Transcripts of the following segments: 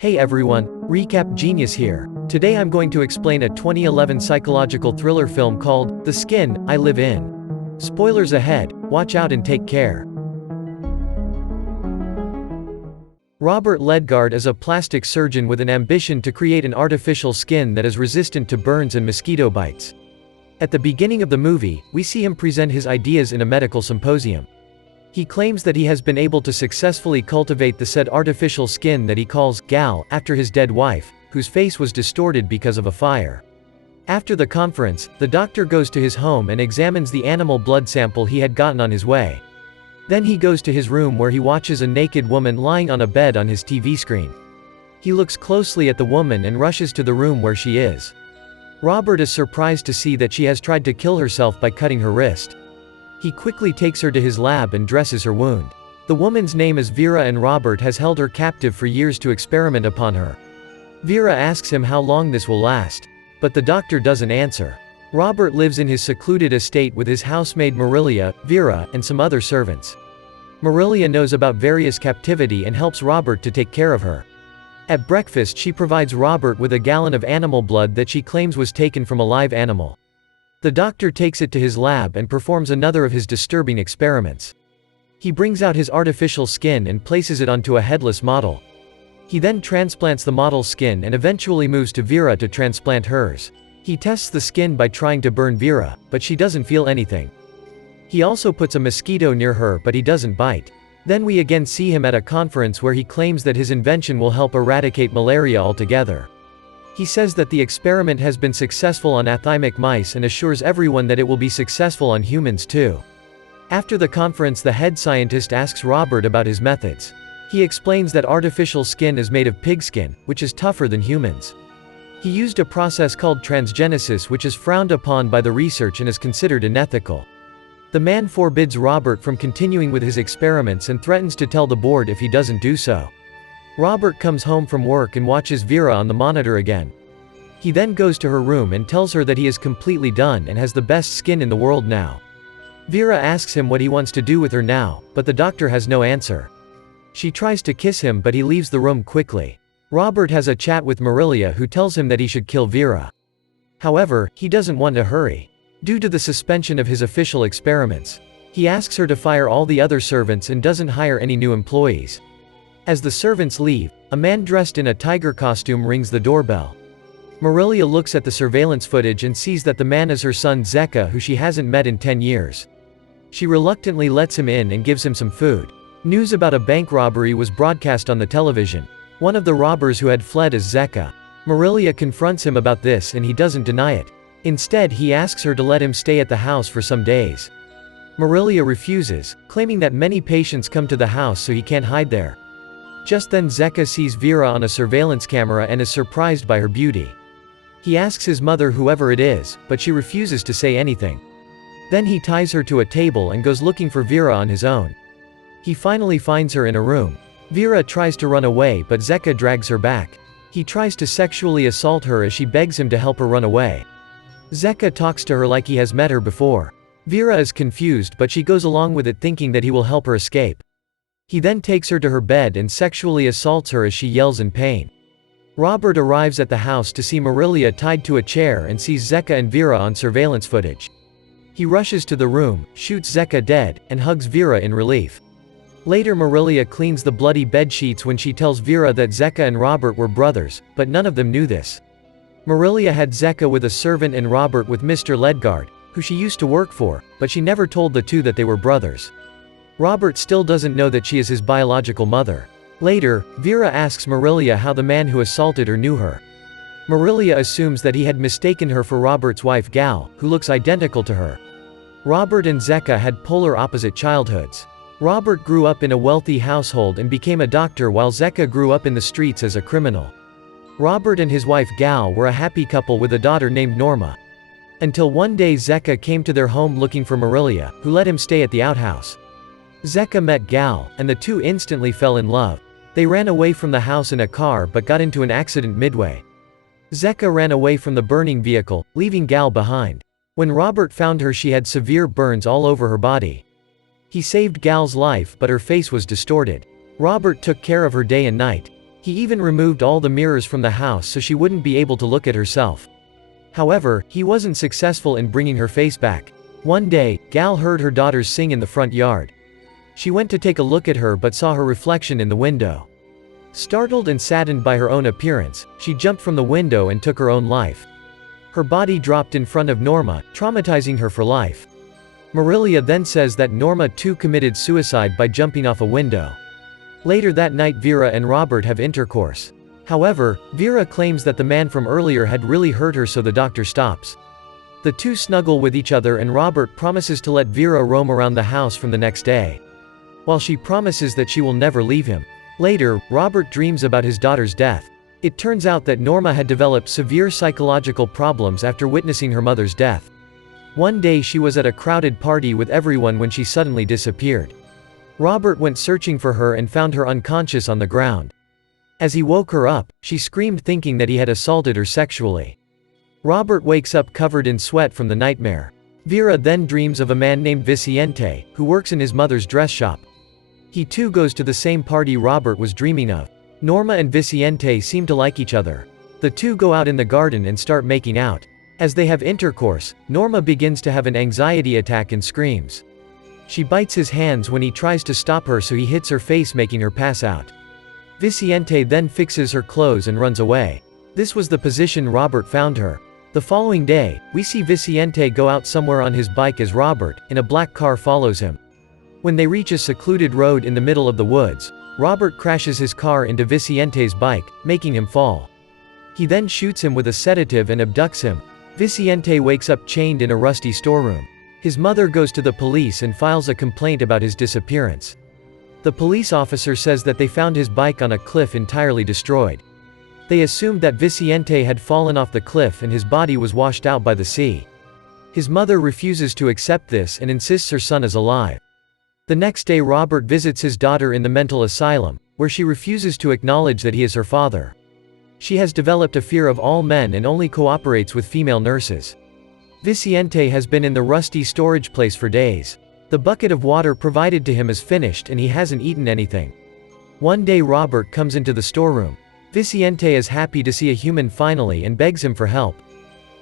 Hey everyone, Recap Genius here. Today I'm going to explain a 2011 psychological thriller film called The Skin I Live In. Spoilers ahead, watch out and take care. Robert Ledgard is a plastic surgeon with an ambition to create an artificial skin that is resistant to burns and mosquito bites. At the beginning of the movie, we see him present his ideas in a medical symposium. He claims that he has been able to successfully cultivate the said artificial skin that he calls Gal after his dead wife, whose face was distorted because of a fire. After the conference, the doctor goes to his home and examines the animal blood sample he had gotten on his way. Then he goes to his room where he watches a naked woman lying on a bed on his TV screen. He looks closely at the woman and rushes to the room where she is. Robert is surprised to see that she has tried to kill herself by cutting her wrist. He quickly takes her to his lab and dresses her wound. The woman's name is Vera and Robert has held her captive for years to experiment upon her. Vera asks him how long this will last. But the doctor doesn't answer. Robert lives in his secluded estate with his housemaid Marilia, Vera, and some other servants. Marilia knows about Vera's captivity and helps Robert to take care of her. At breakfast she provides Robert with a gallon of animal blood that she claims was taken from a live animal. The doctor takes it to his lab and performs another of his disturbing experiments. He brings out his artificial skin and places it onto a headless model. He then transplants the model's skin and eventually moves to Vera to transplant hers. He tests the skin by trying to burn Vera, but she doesn't feel anything. He also puts a mosquito near her but he doesn't bite. Then we again see him at a conference where he claims that his invention will help eradicate malaria altogether. He says that the experiment has been successful on athymic mice and assures everyone that it will be successful on humans too. After the conference, the head scientist asks Robert about his methods. He explains that artificial skin is made of pigskin, which is tougher than humans. He used a process called transgenesis, which is frowned upon by the research and is considered unethical. The man forbids Robert from continuing with his experiments and threatens to tell the board if he doesn't do so. Robert comes home from work and watches Vera on the monitor again. He then goes to her room and tells her that he is completely done and has the best skin in the world now. Vera asks him what he wants to do with her now, but the doctor has no answer. She tries to kiss him but he leaves the room quickly. Robert has a chat with Marilia who tells him that he should kill Vera. However, he doesn't want to hurry. Due to the suspension of his official experiments, he asks her to fire all the other servants and doesn't hire any new employees. As the servants leave, a man dressed in a tiger costume rings the doorbell. Marilia looks at the surveillance footage and sees that the man is her son Zeka, who she hasn't met in 10 years. She reluctantly lets him in and gives him some food. News about a bank robbery was broadcast on the television. One of the robbers who had fled is Zeka. Marilia confronts him about this and he doesn't deny it. Instead, he asks her to let him stay at the house for some days. Marilia refuses, claiming that many patients come to the house so he can't hide there. Just then Zeka sees Vera on a surveillance camera and is surprised by her beauty. He asks his mother whoever it is, but she refuses to say anything. Then he ties her to a table and goes looking for Vera on his own. He finally finds her in a room. Vera tries to run away but Zeka drags her back. He tries to sexually assault her as she begs him to help her run away. Zeka talks to her like he has met her before. Vera is confused but she goes along with it thinking that he will help her escape. He then takes her to her bed and sexually assaults her as she yells in pain. Robert arrives at the house to see Marilia tied to a chair and sees Zeka and Vera on surveillance footage. He rushes to the room, shoots Zeka dead, and hugs Vera in relief. Later Marilia cleans the bloody bed sheets when she tells Vera that Zeka and Robert were brothers, but none of them knew this. Marilia had Zeka with a servant and Robert with Mr. Ledgard, who she used to work for, but she never told the two that they were brothers. Robert still doesn't know that she is his biological mother. Later, Vera asks Marilia how the man who assaulted her knew her. Marilia assumes that he had mistaken her for Robert's wife Gal, who looks identical to her. Robert and Zeka had polar opposite childhoods. Robert grew up in a wealthy household and became a doctor while Zeka grew up in the streets as a criminal. Robert and his wife Gal were a happy couple with a daughter named Norma. Until one day Zeka came to their home looking for Marilia, who let him stay at the outhouse. Zeka met Gal, and the two instantly fell in love. They ran away from the house in a car but got into an accident midway. Zeka ran away from the burning vehicle, leaving Gal behind. When Robert found her, she had severe burns all over her body. He saved Gal's life but her face was distorted. Robert took care of her day and night. He even removed all the mirrors from the house so she wouldn't be able to look at herself. However, he wasn't successful in bringing her face back. One day, Gal heard her daughters sing in the front yard. She went to take a look at her but saw her reflection in the window. Startled and saddened by her own appearance, she jumped from the window and took her own life. Her body dropped in front of Norma, traumatizing her for life. Marilia then says that Norma too committed suicide by jumping off a window. Later that night Vera and Robert have intercourse. However, Vera claims that the man from earlier had really hurt her, so the doctor stops. The two snuggle with each other and Robert promises to let Vera roam around the house from the next day, while she promises that she will never leave him. Later, Robert dreams about his daughter's death. It turns out that Norma had developed severe psychological problems after witnessing her mother's death. One day she was at a crowded party with everyone when she suddenly disappeared. Robert went searching for her and found her unconscious on the ground. As he woke her up, she screamed thinking that he had assaulted her sexually. Robert wakes up covered in sweat from the nightmare. Vera then dreams of a man named Vicente, who works in his mother's dress shop. He too goes to the same party Robert was dreaming of. Norma and Vicente seem to like each other. The two go out in the garden and start making out. As they have intercourse, Norma begins to have an anxiety attack and screams. She bites his hands when he tries to stop her, so he hits her face, making her pass out. Vicente then fixes her clothes and runs away. This was the position Robert found her. The following day, we see Vicente go out somewhere on his bike as Robert, in a black car, follows him. When they reach a secluded road in the middle of the woods, Robert crashes his car into Vicente's bike, making him fall. He then shoots him with a sedative and abducts him. Vicente wakes up chained in a rusty storeroom. His mother goes to the police and files a complaint about his disappearance. The police officer says that they found his bike on a cliff entirely destroyed. They assumed that Vicente had fallen off the cliff and his body was washed out by the sea. His mother refuses to accept this and insists her son is alive. The next day Robert visits his daughter in the mental asylum, where she refuses to acknowledge that he is her father. She has developed a fear of all men and only cooperates with female nurses. Vicente has been in the rusty storage place for days. The bucket of water provided to him is finished and he hasn't eaten anything. One day Robert comes into the storeroom. Vicente is happy to see a human finally and begs him for help.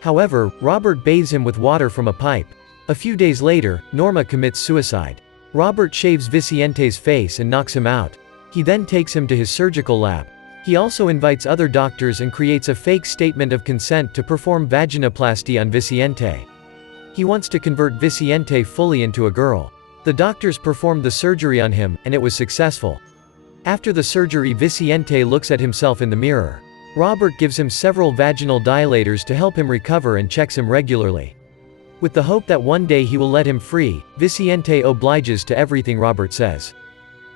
However, Robert bathes him with water from a pipe. A few days later, Norma commits suicide. Robert shaves Vicente's face and knocks him out. He then takes him to his surgical lab. He also invites other doctors and creates a fake statement of consent to perform vaginoplasty on Vicente. He wants to convert Vicente fully into a girl. The doctors performed the surgery on him, and it was successful. After the surgery, Vicente looks at himself in the mirror. Robert gives him several vaginal dilators to help him recover and checks him regularly. With the hope that one day he will let him free, Vicente obliges to everything Robert says.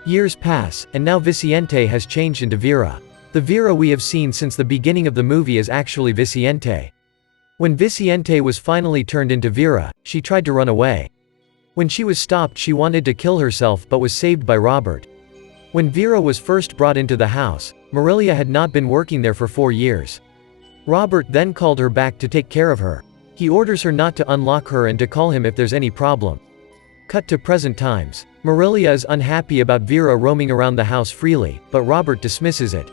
Years pass, and now Vicente has changed into Vera. The Vera we have seen since the beginning of the movie is actually Vicente. When Vicente was finally turned into Vera, she tried to run away. When she was stopped, she wanted to kill herself but was saved by Robert. When Vera was first brought into the house, Marilia had not been working there for 4 years. Robert then called her back to take care of her. He orders her not to unlock her and to call him if there's any problem. Cut to present times. Marilia is unhappy about Vera roaming around the house freely, but Robert dismisses it.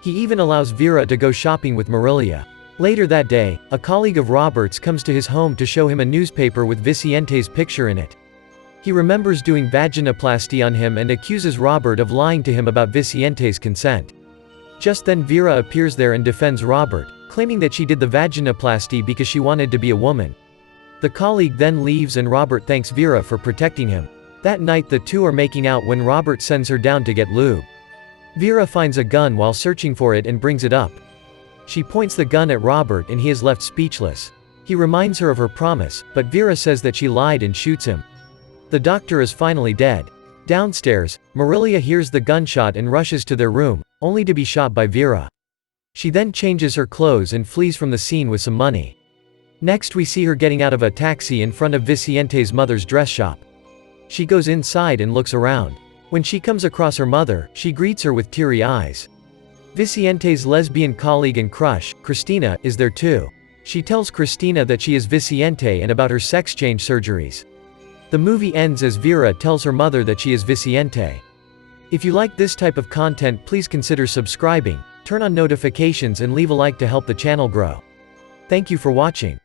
He even allows Vera to go shopping with Marilia. Later that day, a colleague of Robert's comes to his home to show him a newspaper with Vicente's picture in it. He remembers doing vaginoplasty on him and accuses Robert of lying to him about Vicente's consent. Just then Vera appears there and defends Robert, claiming that she did the vaginoplasty because she wanted to be a woman. The colleague then leaves and Robert thanks Vera for protecting him. That night the two are making out when Robert sends her down to get lube. Vera finds a gun while searching for it and brings it up. She points the gun at Robert and he is left speechless. He reminds her of her promise, but Vera says that she lied and shoots him. The doctor is finally dead. Downstairs, Marilia hears the gunshot and rushes to their room, only to be shot by Vera. She then changes her clothes and flees from the scene with some money. Next we see her getting out of a taxi in front of Vicente's mother's dress shop. She goes inside and looks around. When she comes across her mother, she greets her with teary eyes. Vicente's lesbian colleague and crush, Cristina, is there too. She tells Cristina that she is Vicente and about her sex change surgeries. The movie ends as Vera tells her mother that she is Vicente. If you like this type of content, please consider subscribing, turn on notifications and leave a like to help the channel grow. Thank you for watching.